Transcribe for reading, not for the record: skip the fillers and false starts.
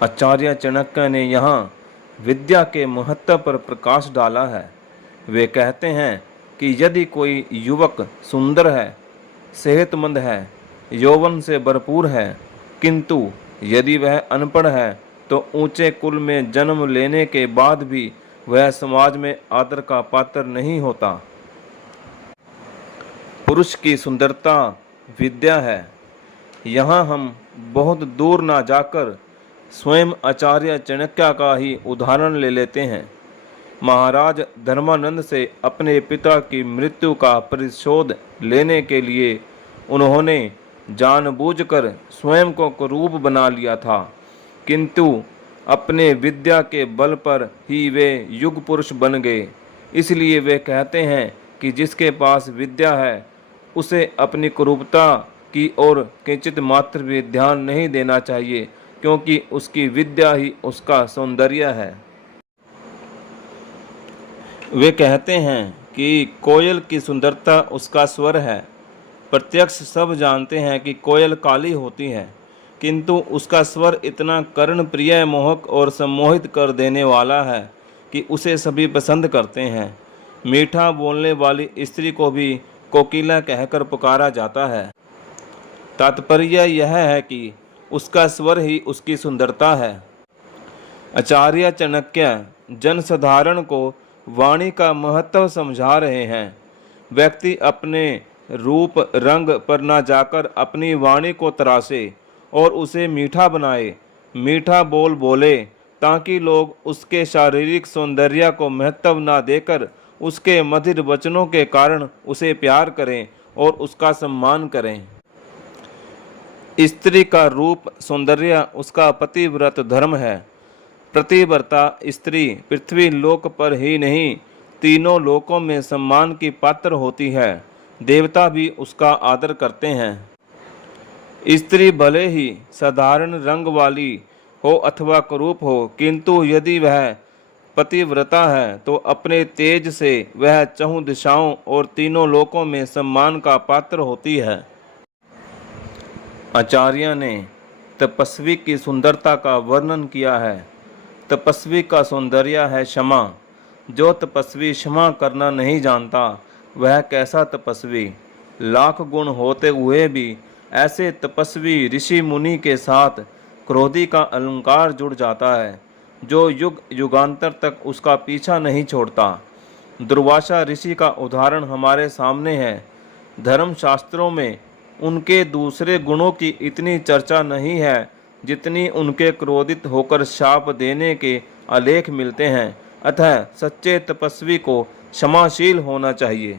आचार्य चाणक्य ने यहाँ विद्या के महत्व पर प्रकाश डाला है। वे कहते हैं कि यदि कोई युवक सुंदर है, सेहतमंद है, यौवन से भरपूर है, किंतु यदि वह अनपढ़ है तो ऊंचे कुल में जन्म लेने के बाद भी वह समाज में आदर का पात्र नहीं होता। पुरुष की सुंदरता विद्या है। यहाँ हम बहुत दूर ना जाकर स्वयं आचार्य चाणक्य का ही उदाहरण ले लेते हैं। महाराज धर्मानंद से अपने पिता की मृत्यु का प्रतिशोध लेने के लिए उन्होंने जानबूझकर स्वयं को कुरूप बना लिया था, किंतु अपने विद्या के बल पर ही वे युग पुरुष बन गए। इसलिए वे कहते हैं कि जिसके पास विद्या है उसे अपनी कुरूपता की ओर किंचित मात्र भी ध्यान नहीं देना चाहिए, क्योंकि उसकी विद्या ही उसका सौंदर्य है। वे कहते हैं कि कोयल की सुंदरता उसका स्वर है। प्रत्यक्ष सब जानते हैं कि कोयल काली होती है, किंतु उसका स्वर इतना कर्ण प्रिय, मोहक और सम्मोहित कर देने वाला है कि उसे सभी पसंद करते हैं। मीठा बोलने वाली स्त्री को भी कोकिला कहकर पुकारा जाता है। तात्पर्य यह है कि उसका स्वर ही उसकी सुंदरता है। आचार्य चाणक्य जनसाधारण को वाणी का महत्व समझा रहे हैं। व्यक्ति अपने रूप रंग पर न जाकर अपनी वाणी को तराशे और उसे मीठा बनाए, मीठा बोल बोले, ताकि लोग उसके शारीरिक सौंदर्य को महत्व न देकर उसके मधुर वचनों के कारण उसे प्यार करें और उसका सम्मान करें। स्त्री का रूप सौंदर्य उसका पतिव्रत धर्म है। पतिव्रता स्त्री पृथ्वी लोक पर ही नहीं, तीनों लोकों में सम्मान की पात्र होती है। देवता भी उसका आदर करते हैं। स्त्री भले ही साधारण रंग वाली हो अथवा कुरूप हो, किंतु यदि वह पतिव्रता है तो अपने तेज से वह चहुं दिशाओं और तीनों लोकों में सम्मान का पात्र होती है। आचार्य ने तपस्वी की सुंदरता का वर्णन किया है। तपस्वी का सौंदर्य है क्षमा। जो तपस्वी क्षमा करना नहीं जानता वह कैसा तपस्वी। लाख गुण होते हुए भी ऐसे तपस्वी ऋषि मुनि के साथ क्रोधी का अलंकार जुड़ जाता है, जो युग युगांतर तक उसका पीछा नहीं छोड़ता। दुर्वासा ऋषि का उदाहरण हमारे सामने है। धर्मशास्त्रों में उनके दूसरे गुणों की इतनी चर्चा नहीं है जितनी उनके क्रोधित होकर शाप देने के आलेख मिलते हैं। अतः सच्चे तपस्वी को क्षमाशील होना चाहिए।